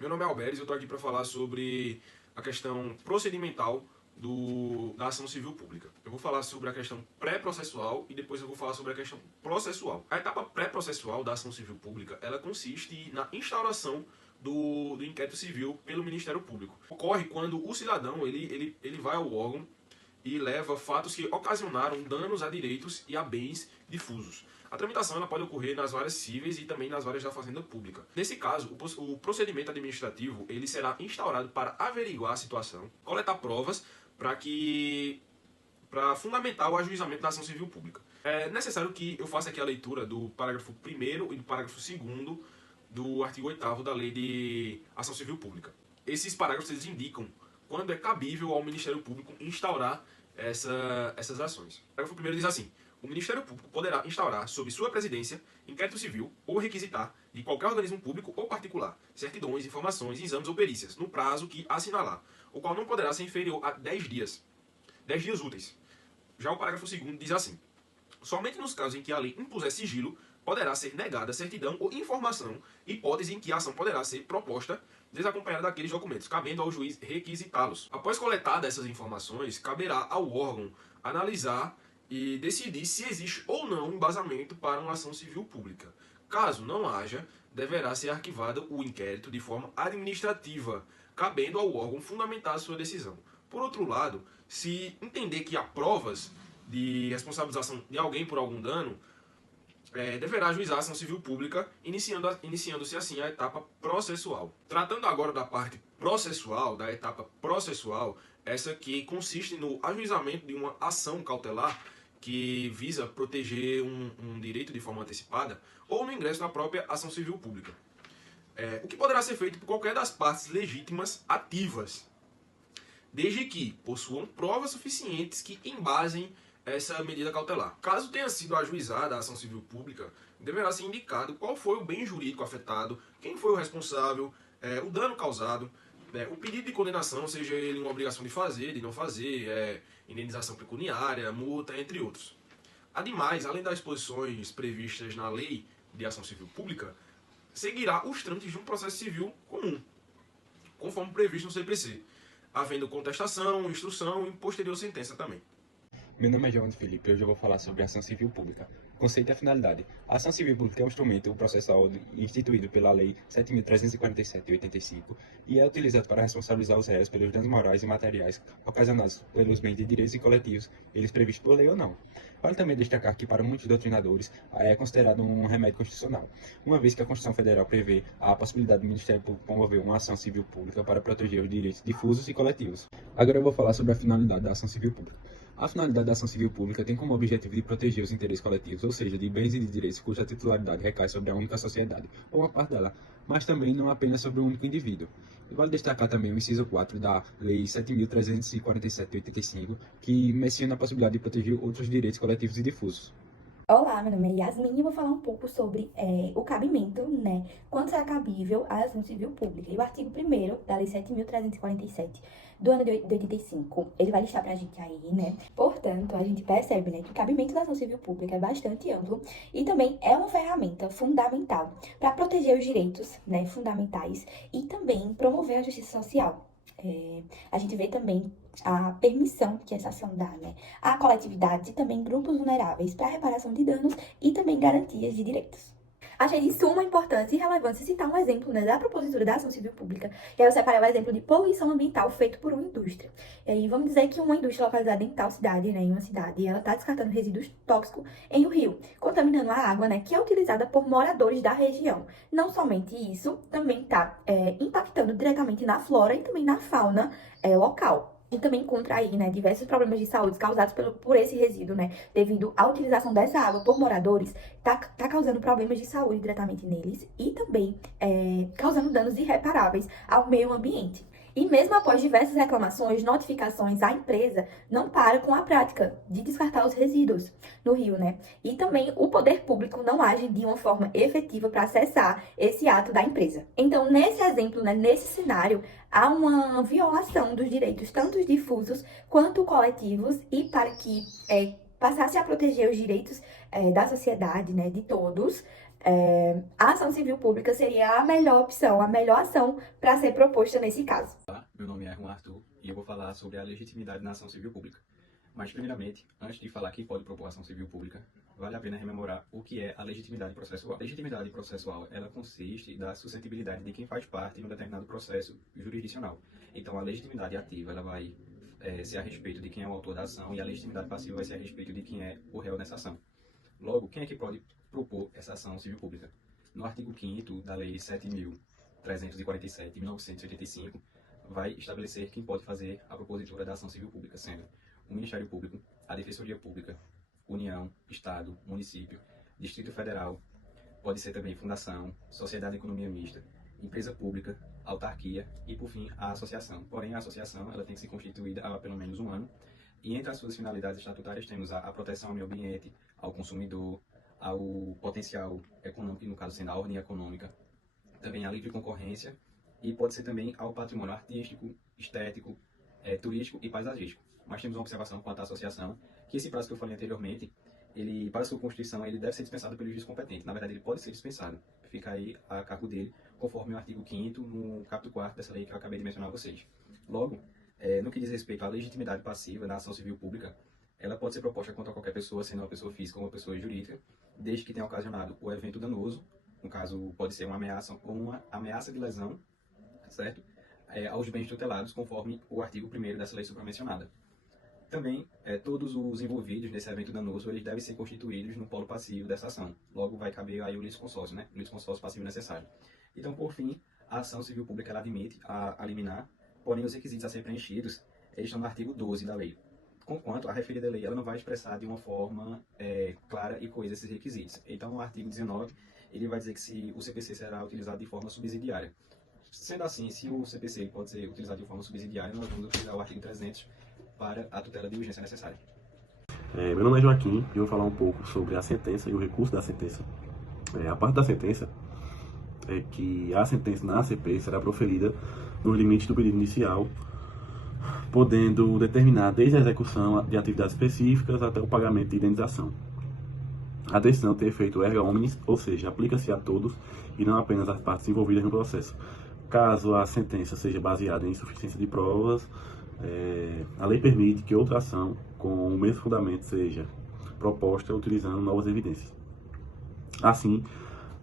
Meu nome é Alberes e eu estou aqui para falar sobre a questão procedimental da ação civil pública. Eu vou falar sobre a questão pré-processual e depois eu vou falar sobre a questão processual. A etapa pré-processual da ação civil pública, ela consiste na instauração do inquérito civil pelo Ministério Público. Ocorre quando o cidadão ele vai ao órgão e leva fatos que ocasionaram danos a direitos e a bens difusos. A tramitação ela pode ocorrer nas varas cíveis e também nas varas da Fazenda Pública. Nesse caso, o procedimento administrativo ele será instaurado para averiguar a situação, coletar provas para fundamentar o ajuizamento da ação civil pública. É necessário que eu faça aqui a leitura do parágrafo 1º e do parágrafo 2º do artigo 8º da Lei de Ação Civil Pública. Esses parágrafos eles indicam quando é cabível ao Ministério Público instaurar essas ações. O parágrafo 1º diz assim: o Ministério Público poderá instaurar, sob sua presidência, inquérito civil ou requisitar, de qualquer organismo público ou particular, certidões, informações, exames ou perícias, no prazo que assinalar, o qual não poderá ser inferior a 10 dias. 10 dias úteis. Já o parágrafo 2º diz assim: somente nos casos em que a lei impuser sigilo, poderá ser negada certidão ou informação, hipótese em que a ação poderá ser proposta desacompanhada daqueles documentos, cabendo ao juiz requisitá-los. Após coletadas essas informações, caberá ao órgão analisar e decidir se existe ou não embasamento para uma ação civil pública. Caso não haja, deverá ser arquivado o inquérito de forma administrativa, cabendo ao órgão fundamentar a sua decisão. Por outro lado, se entender que há provas de responsabilização de alguém por algum dano, deverá ajuizar a ação civil pública, iniciando-se assim a etapa processual. Tratando agora da parte processual, da etapa processual, essa que consiste no ajuizamento de uma ação cautelar que visa proteger um direito de forma antecipada, ou no ingresso na própria ação civil pública. O que poderá ser feito por qualquer das partes legítimas ativas, desde que possuam provas suficientes que embasem essa medida cautelar. Caso tenha sido ajuizada a ação civil pública, deverá ser indicado qual foi o bem jurídico afetado, quem foi o responsável, o dano causado, o pedido de condenação, seja ele uma obrigação de fazer, de não fazer, indenização pecuniária, multa, entre outros. Ademais, além das disposições previstas na Lei de Ação Civil Pública, seguirá os trâmites de um processo civil comum, conforme previsto no CPC, havendo contestação, instrução e posterior sentença também. Meu nome é João Felipe e hoje eu vou falar sobre a ação civil pública. Conceito e a finalidade. A ação civil pública é um instrumento processual instituído pela Lei 7.347 de 85 e é utilizado para responsabilizar os réus pelos danos morais e materiais ocasionados pelos bens de direitos e coletivos, eles previstos por lei ou não. Vale também destacar que para muitos doutrinadores é considerado um remédio constitucional, uma vez que a Constituição Federal prevê a possibilidade do Ministério Público promover uma ação civil pública para proteger os direitos difusos e coletivos. Agora eu vou falar sobre a finalidade da ação civil pública. A finalidade da ação civil pública tem como objetivo de proteger os interesses coletivos, ou seja, de bens e de direitos cuja titularidade recai sobre a única sociedade, ou uma parte dela, mas também não apenas sobre um único indivíduo. E vale destacar também o inciso 4 da Lei 7.347 de 85, que menciona a possibilidade de proteger outros direitos coletivos e difusos. Olá, meu nome é Yasmin e eu vou falar um pouco sobre o cabimento, né? Quanto será cabível a ação civil pública. E o artigo 1º da Lei 7.347 do ano de 85, ele vai listar pra gente aí, né? Portanto, a gente percebe, né, que o cabimento da ação civil pública é bastante amplo e também é uma ferramenta fundamental para proteger os direitos, né, fundamentais e também promover a justiça social. A gente vê também a permissão que essa ação dá, né, a coletividades e também grupos vulneráveis para reparação de danos e também garantias de direitos. Achei de suma importância e relevância citar um exemplo, né, da propositura da ação civil pública, e aí eu separei o exemplo de poluição ambiental feito por uma indústria. E aí vamos dizer que uma indústria localizada em tal cidade, né, em uma cidade, ela está descartando resíduos tóxicos em um rio, contaminando a água, né, que é utilizada por moradores da região. Não somente isso, também está impactando diretamente na flora e também na fauna local. A gente também encontra aí, né, diversos problemas de saúde causados por esse resíduo, né, devido à utilização dessa água por moradores, tá causando problemas de saúde diretamente neles e também causando danos irreparáveis ao meio ambiente. E mesmo após diversas reclamações, notificações, a empresa não para com a prática de descartar os resíduos no rio, né? E também o poder público não age de uma forma efetiva para acessar esse ato da empresa. Então, nesse exemplo, né, nesse cenário, há uma violação dos direitos tanto difusos quanto coletivos e para que passasse a proteger os direitos da sociedade, né, de todos, a ação civil pública seria a melhor opção, a melhor ação para ser proposta nesse caso. Olá, meu nome é Juan Arthur e eu vou falar sobre a legitimidade na ação civil pública. Mas, primeiramente, antes de falar quem pode propor ação civil pública, vale a pena rememorar o que é a legitimidade processual. A legitimidade processual, ela consiste da suscetibilidade de quem faz parte de um determinado processo jurisdicional. Então, a legitimidade ativa, ela vai ser a respeito de quem é o autor da ação e a legitimidade passiva vai ser a respeito de quem é o réu nessa ação. Logo, quem é que pode propor essa ação civil pública? No artigo 5º da Lei 7.347 de 1985, vai estabelecer quem pode fazer a propositura da ação civil pública, sendo o Ministério Público, a Defensoria Pública, União, Estado, Município, Distrito Federal, pode ser também Fundação, Sociedade de Economia Mista, Empresa Pública, Autarquia e, por fim, a Associação. Porém, a Associação ela tem que ser constituída há pelo menos um ano e entre as suas finalidades estatutárias temos a proteção ao meio ambiente, ao consumidor, ao potencial econômico, no caso sendo a ordem econômica, também a livre concorrência e pode ser também ao patrimônio artístico, estético, turístico e paisagístico. Mas temos uma observação quanto à associação, que esse prazo que eu falei anteriormente, ele, para sua constituição, ele deve ser dispensado pelo juiz competente. Na verdade, ele pode ser dispensado. Fica aí a cargo dele, conforme o artigo 5º, no capítulo 4º dessa lei que eu acabei de mencionar a vocês. Logo, no que diz respeito à legitimidade passiva da ação civil pública, ela pode ser proposta contra qualquer pessoa, sendo uma pessoa física ou uma pessoa jurídica, desde que tenha ocasionado o evento danoso, no caso, pode ser uma ameaça ou uma ameaça de lesão, certo? Aos bens tutelados, conforme o artigo 1º dessa lei supramencionada. Também, todos os envolvidos nesse evento danoso, eles devem ser constituídos no polo passivo dessa ação. Logo, vai caber aí o litisconsórcio, né? O litisconsórcio passivo necessário. Então, por fim, a ação civil pública ela admite a liminar, porém os requisitos a serem preenchidos, eles estão no artigo 12 da lei. Conquanto a referida lei ela não vai expressar de uma forma clara e coesa esses requisitos. Então, no artigo 19, ele vai dizer que se o CPC será utilizado de forma subsidiária. Sendo assim, se o CPC pode ser utilizado de forma subsidiária, nós vamos utilizar o artigo 300 para a tutela de urgência necessária. Meu nome é Joaquim e eu vou falar um pouco sobre a sentença e o recurso da sentença. A parte da sentença é que a sentença na ACP será proferida nos limites do pedido inicial, podendo determinar desde a execução de atividades específicas até o pagamento de indenização. A decisão tem efeito erga omnes, ou seja, aplica-se a todos e não apenas às partes envolvidas no processo. Caso a sentença seja baseada em insuficiência de provas, a lei permite que outra ação com o mesmo fundamento seja proposta utilizando novas evidências. Assim,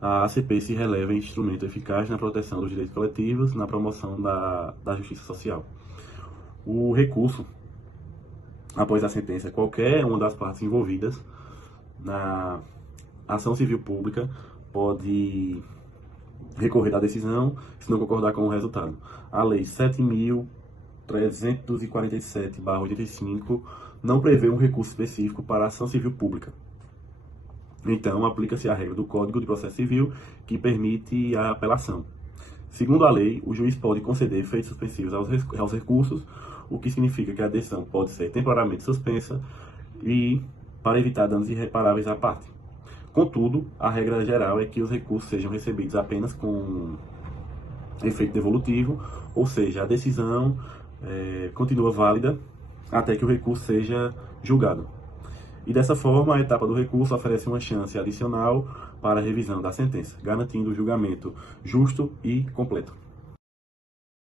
a ACP se releva em instrumento eficaz na proteção dos direitos coletivos, na promoção da justiça social. O recurso, após a sentença, qualquer uma das partes envolvidas na ação civil pública pode recorrer da decisão se não concordar com o resultado. A Lei 7.347/85 não prevê um recurso específico para a ação civil pública. Então, aplica-se a regra do Código de Processo Civil, que permite a apelação. Segundo a lei, o juiz pode conceder efeitos suspensivos aos recursos, o que significa que a decisão pode ser temporariamente suspensa e para evitar danos irreparáveis à parte. Contudo, a regra geral é que os recursos sejam recebidos apenas com efeito devolutivo, ou seja, a decisão continua válida até que o recurso seja julgado. E dessa forma, a etapa do recurso oferece uma chance adicional para a revisão da sentença, garantindo o julgamento justo e completo.